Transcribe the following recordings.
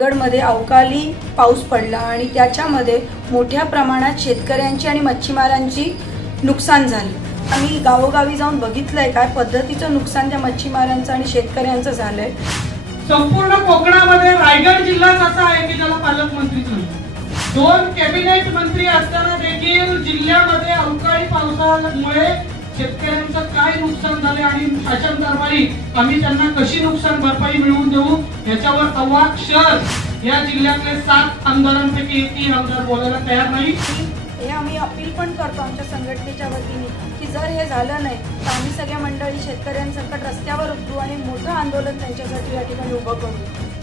मध्ये अवकाळी पाऊस पडला आणि त्याच्यामध्ये मोठ्या प्रमाणात शेतकऱ्यांची आणि मच्छीमारांची नुकसान झाले। आम्ही गावोगावी जाऊन बघितलंय काय पद्धतीचं नुकसान त्या मच्छीमारांचं आणि शेतकऱ्यांचं झालंय। संपूर्ण कोकणामध्ये रायगड जिल्हाच असा आहे की ज्याला पालकमंत्रीच नाही। 2 कॅबिनेट मंत्री असताना देखील जिल्ह्यामध्ये अवकाळी पावसामुळे शेतकऱ्यांचं काय नुकसान झाले आणि शासन दरबारी आम्ही त्यांना कशी नुकसान भरपाई मिळवून देऊ याच्यावर अवाक्षर या जिल्ह्यातले 7 आमदारांपैकी एकही आमदार बोलायला तयार नाही। हे आम्ही अपील पण करतो आमच्या संघटनेच्या वतीने की जर हे झालं नाही तर आम्ही सगळ्या मंडळी शेतकऱ्यांसकट रस्त्यावर उतरू आणि मोठं आंदोलन त्यांच्यासाठी या ठिकाणी उभं करू,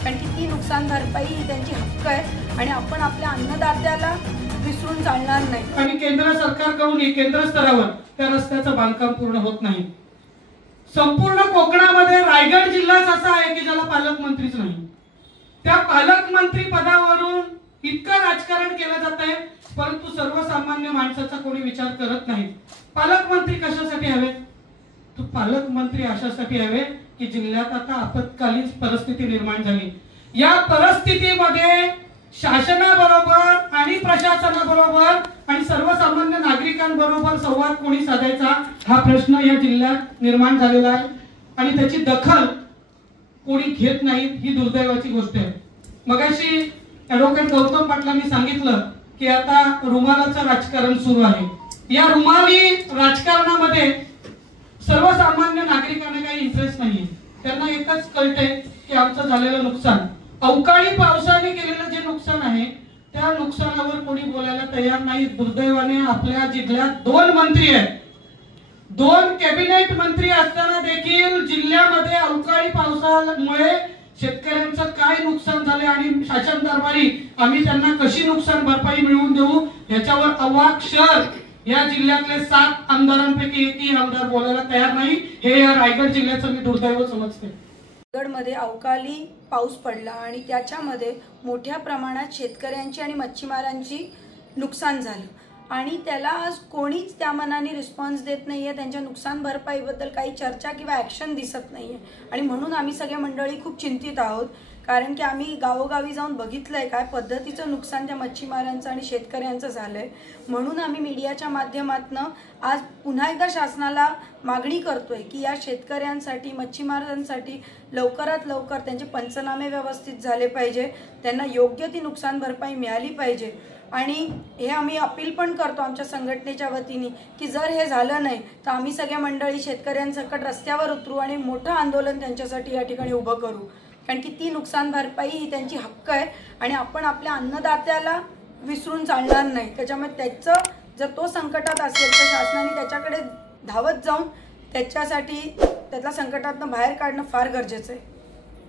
कारण की ती नुकसान भरपाई ही त्यांची हक्क आहे आणि आपण आपल्या अन्नदात्याला विसरून चालणार नाही। आणि केंद्र सरकारकडून केंद्र स्तरावर त्या रस्त्याचं बांधकाम पूर्ण होत नाही। संपूर्ण कोकणामध्ये रायगड जिल्हाच असा आहे की ज्याला पालकमंत्रीच नाही। त्या पालकमंत्री पदावरून इतकं राजकारण केलं जात आहे परंतु सर्वसामान्य माणसाचा कोणी विचार करत नाही। पालकमंत्री कशासाठी हवे? तो पालकमंत्री अशासाठी हवे की जिल्ह्यात आता आपत्कालीन परिस्थिती निर्माण झाली, या परिस्थितीमध्ये शासनाबरोबर आणि प्रशासनाबरोबर आणि सर्वसामान्य नागरिकांबरोबर संवाद कोणी साधायचा हा प्रश्न या जिल्ह्यात निर्माण झालेला आहे आणि त्याची दखल कोणी घेत नाही, ही दुर्दैवाची गोष्ट आहे। मगाशी ॲडव्होकेट गौतम पाटलांनी सांगितलं की आता रुमालाचं राजकारण सुरू आहे। या रुमाली राजकारणामध्ये सर्वसामान्य नागरिकांना काही इंटरेस्ट नाहीये। त्यांना एकच कळते की आमचं झालेलं नुकसान, अवकाळी पावसाने केलेलं जे नुकसान आहे त्या नुकसानावर कोणी बोलायला तयार नाही। दुर्दैवाने आपल्या जिल्ह्यात 2 मंत्री आहेत, 2 कॅबिनेट मंत्री असताना देखील जिल्ह्यामध्ये अवकाळी पावसामुळे शेतकऱ्यांचं काय नुकसान झाले आणि शासन दरबारी आम्ही त्यांना कशी नुकसान भरपाई मिळवून देऊ याच्यावर अवाक्षर या जिल्ह्यातले 7 आमदारांपैकी एकही आमदार बोलायला तयार नाही। हे या रायगड जिल्ह्याचं मी दुर्दैव समजते। मध्ये अवकाळी पाऊस पडला आणि त्याच्यामध्ये मोठ्या प्रमाणात शेतकऱ्यांची आणि मच्छीमारांची नुकसान झालं आणि त्याला आज कोणीच त्या मनाने रिस्पॉन्स देत नाहीये। त्यांच्या नुकसान भरपाईबद्दल काही चर्चा किंवा ॲक्शन दिसत नाहीये आणि म्हणून आम्ही सगळे मंडळी खूप चिंतित आहोत, कारण की आम्ही गावोगावी जाऊन बघितलंय काय पद्धतीचं नुकसान त्या मच्छीमारांचं आणि शेतकऱ्यांचं झालंय। म्हणून आम्ही मीडियाच्या माध्यमातून आज पुन्हा एकदा शासनाला मागणी करतोय की या शेतकऱ्यांसाठी मच्छीमारांसाठी लवकरात लवकर त्यांचे पंचनामे व्यवस्थित झाले पाहिजे, त्यांना योग्य ती नुकसान भरपाई मिळाली पाहिजे। आणि हे आम्ही अपील पण करतो आमच्या संघटनेच्या वतीने की जर हे झालं नाही तर आम्ही सगळ्या मंडळी शेतकऱ्यांसकट रस्त्यावर उतरू आणि मोठं आंदोलन त्यांच्यासाठी या ठिकाणी उभं करू, कारण की ती नुकसान भरपाई ही त्यांची हक्क आहे आणि आपण आपल्या अन्नदात्याला विसरून चालणार नाही। त्याच्यामुळे त्याचं जर तो संकटात असेल तर शासनाने त्याच्याकडे धावत जाऊन त्याच्यासाठी त्याला संकटातून बाहेर काढणं फार गरजेचं आहे।